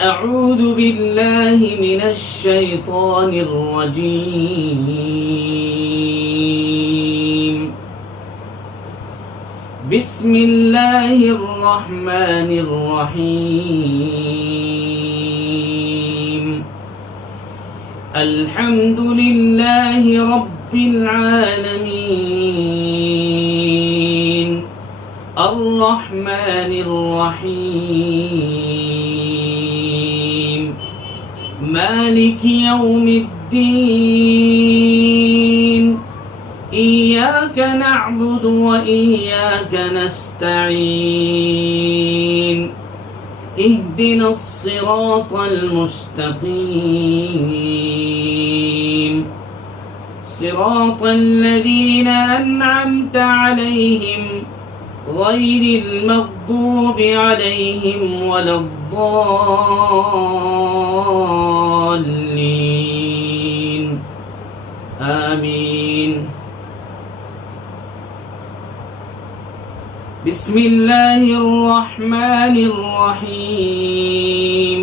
أعوذ بالله من الشيطان الرجيم. بسم الله الرحمن الرحيم. الحمد لله رب العالمين الرحمن الرحيم مالك يوم الدين إياك نعبد وإياك نستعين اهدنا الصراط المستقيم صراط الذين أنعمت عليهم غير المغضوب عليهم ولا الضالين آمين. بسم الله الرحمن الرحيم.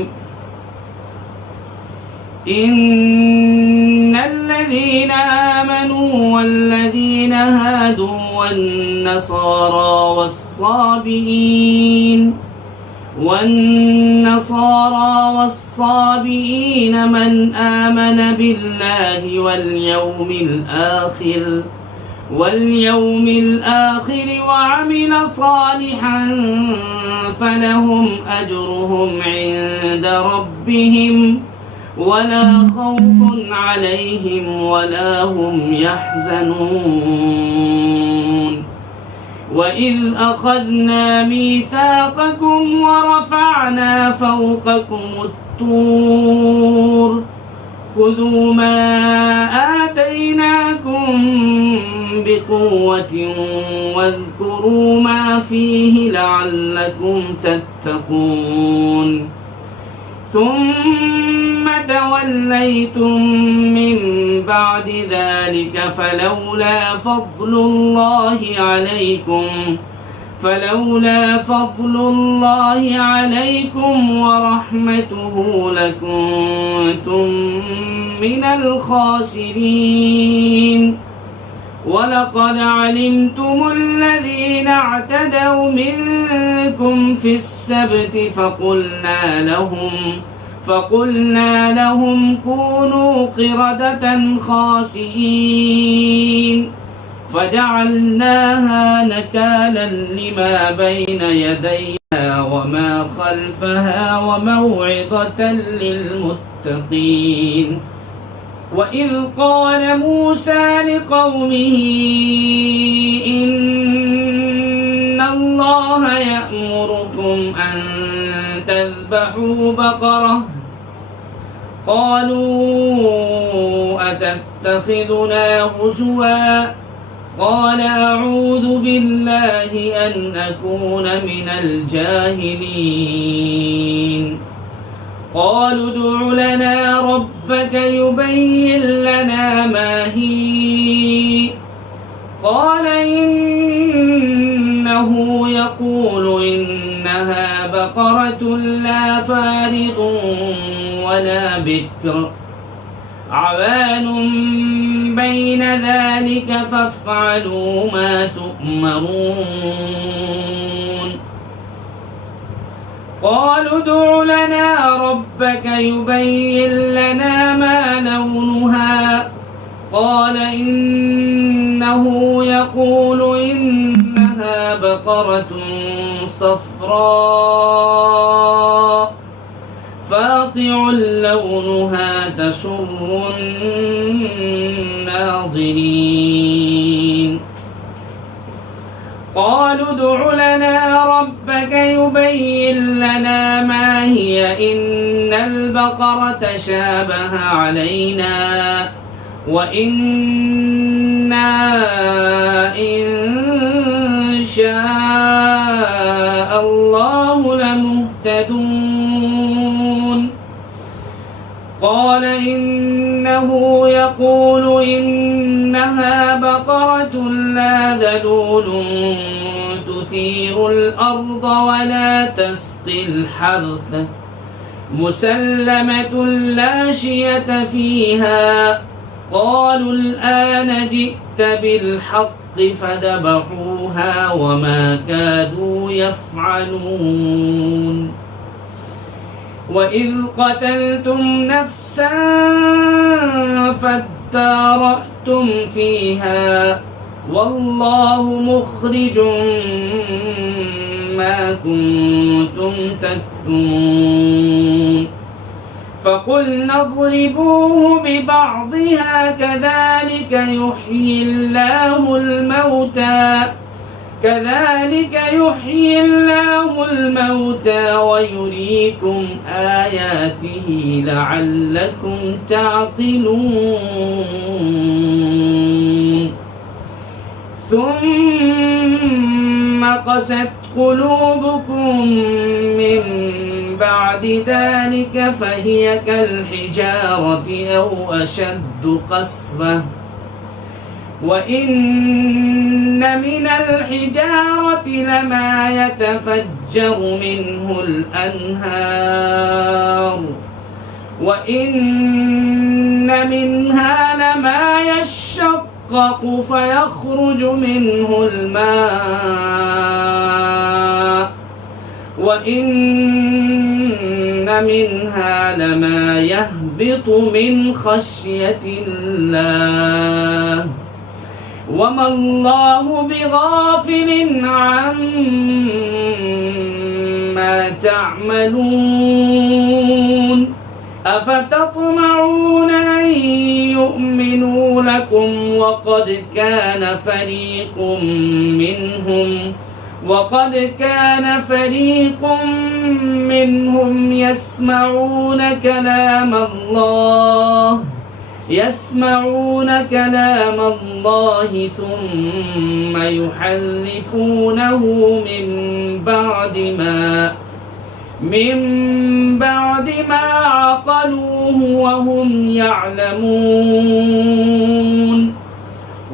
إن الذين آمنوا والذين هادوا والنصارى والصابئين من آمن بالله واليوم الآخر وعمل صالحا فلهم أجرهم عند ربهم ولا خوف عليهم ولا هم يحزنون. وإذ أخذنا ميثاقكم ورفعنا فوقكم الطور خذوا ما آتيناكم بقوة واذكروا ما فيه لعلكم تتقون. ثم توليتم من بعد ذلك فلولا فضل الله عليكم ورحمته لكنتم من الخاسرين. ولقد علمتم الذين اعتدوا منكم في السبت فقلنا لهم كونوا قردة خاسئين فجعلناها نكالا لما بين يديها وما خلفها وموعظة للمتقين. وإذ قال موسى لقومه إن الله يأمركم أن تذبحوا بقرة قالوا أتتخذنا هزوا قال أعوذ بالله أن أكون من الجاهلين. قالوا ادع لنا ربك يبين لنا ما هي قال إنه يقول إنها بقرة لا فارض ولا بكر عوان بين ذلك فافعلوا ما تؤمرون. قالوا ادع لنا ربك يبين لنا ما لونها قال إنه يقول إنها بقرة صفراء فاقع لونها تسر الناظرين. قالوا ادع لنا ربك يبين لنا ما هي إن البقرة شابه علينا وإنا إن شاء الله لمهتدون. قال إنه يقول إنها بقرة لا ذلول تثير الأرض ولا تسقي الحرث مسلمة لا شية فيها. قالوا الآن جئت بالحق فذبحوها وما كادوا يفعلون. وإذ قتلتم نفسا فادارأتم فيها والله مخرج ما كنتم تكتمون. فقلنا اضربوه ببعضها كذلك يحيي الله الموتى ويريكم آياته لعلكم تعقلون. ثم قست قلوبكم من بعد ذلك فهي كالحجارة أو أشد قسوة. وإن من الحجارة لما يتفجر منه الأنهار وإن منها لما يشقق فيخرج منه الماء وإن منها لما يهبط من خشية الله وما الله بغافل عما تعملون. أفتطمعون أن يؤمنوا لكم وقد كان فريق منهم يسمعون كلام الله ثم يحرفونه من بعد ما عقلوه وهم يعلمون.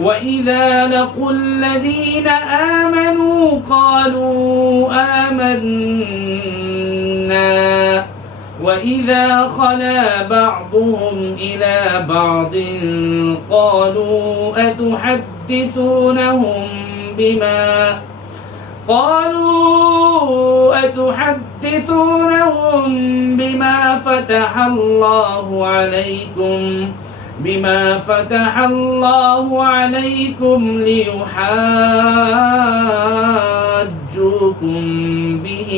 وإذا لقوا الذين آمنوا قالوا آمنا وإذا خلا بعضهم إلى بعض قالوا أتحدثونهم بما فتح الله عليكم ليحاجوكم به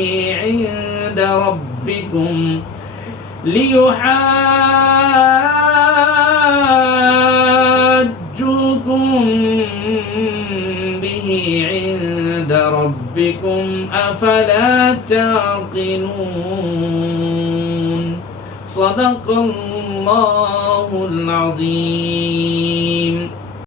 عند ربكم أفلا تعقلون. صدق الله العظيم.